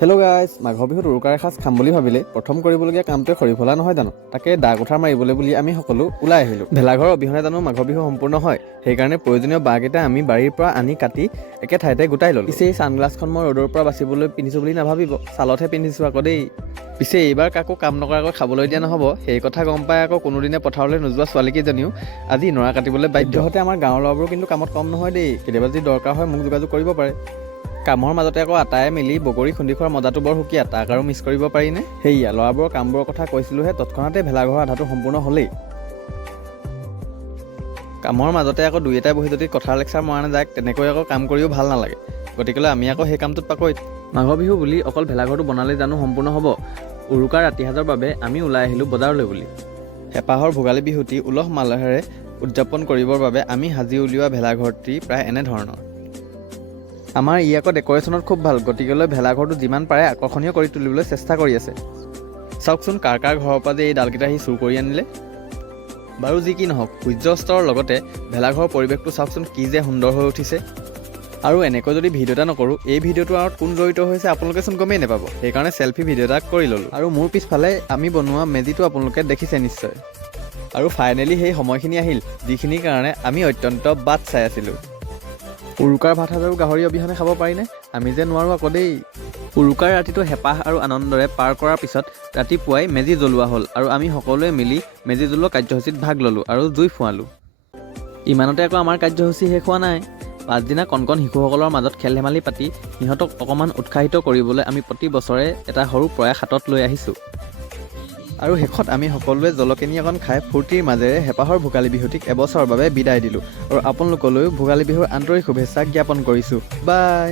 Hello' guys, মাঘৰ বিহুত উৰুকাৰ এসাঁজ খাম বুলি ভাবিলে প্ৰথম কৰিবলগীয়া কামটোৱে খৰি ফলা নহয় জানো? তাকে দা কুঠাৰ মাৰিবলৈ বুলি আমি সকলো ওলাই আহিলোঁ। ভেলাঘৰ অবিহনে জানো মাঘৰ বিহু সম্পূৰ্ণ হয়? সেইকাৰণে প্ৰয়োজনীয় বাঁহকেইটা আমি বাৰীৰ পৰা আনি কাটি একে ঠাইতে গোটাই ল'লোঁ। পিছে এই ছানগ্লাছখন মই ৰ'দৰ পৰা বাচিবলৈ পিন্ধিছোঁ বুলি নাভাবিব, ছালতহে পিন্ধিছোঁ আকৌ দেই। পিছে এইবাৰ কাকো কাম নকৰাকৈ খাবলৈ দিয়া নহ'ব, সেই কথা গম পাই আকৌ কোনোদিনে পথাৰলৈ নোযোৱা ছোৱালীকেইজনীও আজি নৰা কাটিবলৈ বাধ্য। সদ্যহতে আমাৰ গাঁৱৰ ল'ৰাবোৰো কিন্তু কামত কম নহয় দেই। কেতিয়াবা যদি দৰকাৰ হয় মোক যোগাযোগ কৰিব পাৰে। কামৰ মাজতে আকৌ আটাই মিলি বগৰী খুন্দি খোৱাৰ মজাটো বৰ সুকীয়া, তাক আৰু মিছ কৰিব পাৰিনে? সেয়া ল'ৰাবোৰৰ কামবোৰৰ কথা কৈছিলোঁহে, তৎক্ষণাতে ভেলাঘৰৰ আধাটো সম্পূৰ্ণ হ'লেই। কামৰ মাজতে আকৌ দুই এটাই বহি যদি কথাৰ লেকচাৰ মৰা নাযায়, তেনেকৈ আকৌ কাম কৰিও ভাল নালাগে। গতিকেলৈ আমি আকৌ সেই কামটোত পাকৈত। মাঘৰ বিহু বুলি অকল ভেলাঘৰটো বনালে জানো সম্পূৰ্ণ হ'ব? উৰুকাৰ ৰাতিসাঁজৰ বাবে আমি ওলাই আহিলোঁ বজাৰলৈ বুলি। হেঁপাহৰ ভোগালী বিহুটি উলহ মালহেৰে উদযাপন কৰিবৰ বাবে আমি সাজি উলিওৱা ভেলাঘৰটি প্ৰায় এনেধৰণৰ। আমাৰ ই আকৌ ডেক'ৰেশ্যনত খুব ভাল, গতিকেলৈ ভেলাঘৰটো যিমান পাৰে আকৰ্ষণীয় কৰি তুলিবলৈ চেষ্টা কৰি আছে। চাওকচোন কাৰ ঘৰৰ পৰা যে এই ডালকেইটা সি চুৰ কৰি আনিলে। বাৰু যি কি নহওক, সূৰ্য অস্তৰ লগতে ভেলাঘৰৰ পৰিৱেশটো চাওকচোন কি যে সুন্দৰ হৈ উঠিছে। আৰু এনেকৈ যদি ভিডিঅ' এটা নকৰোঁ, এই ভিডিঅ'টোৰ আঁৰত কোন জড়িত হৈছে আপোনালোকেচোন গমেই নাপাব। সেইকাৰণে চেল্ফি ভিডিঅ' এটা কৰি ল'লোঁ। আৰু মোৰ পিছফালে আমি বনোৱা মেজিটো আপোনালোকে দেখিছে নিশ্চয়। আৰু ফাইনেলি সেই সময়খিনি আহিল, যিখিনিৰ কাৰণে আমি অত্যন্ত বাট চাই আছিলোঁ। উৰুকাৰ ভাত সাজ আৰু গাহৰি অবিহনে খাব পাৰিনে? আমি যে নোৱাৰোঁ আকৌ দেই। উৰুকাৰ ৰাতিটো হেঁপাহ আৰু আনন্দৰে পাৰ কৰাৰ পিছত ৰাতিপুৱাই মেজি জ্বলোৱা হ'ল আৰু আমি সকলোৱে মিলি মেজি জ্বলোৱা কাৰ্যসূচীত ভাগ ল'লোঁ আৰু জুই ফুৱালোঁ। ইমানতে আকৌ আমাৰ কাৰ্যসূচী শেষ হোৱা নাই। পাছদিনা কণ কণ শিশুসকলৰ মাজত খেল ধেমালি পাতি সিহঁতক অকণমান উৎসাহিত কৰিবলৈ আমি প্ৰতি বছৰে এটা সৰু প্ৰয়াস হাতত লৈ আহিছোঁ। আৰু শেষত আমি সকলোৱে জলকেনি অকণ খাই ফূৰ্তিৰ মাজেৰে হেঁপাহৰ ভোগালী বিহুটিক এবছৰৰ বাবে বিদায় দিলোঁ আৰু আপোনালোকলৈও ভোগালী বিহুৰ আন্তৰিক শুভেচ্ছা জ্ঞাপন কৰিছোঁ। বাই।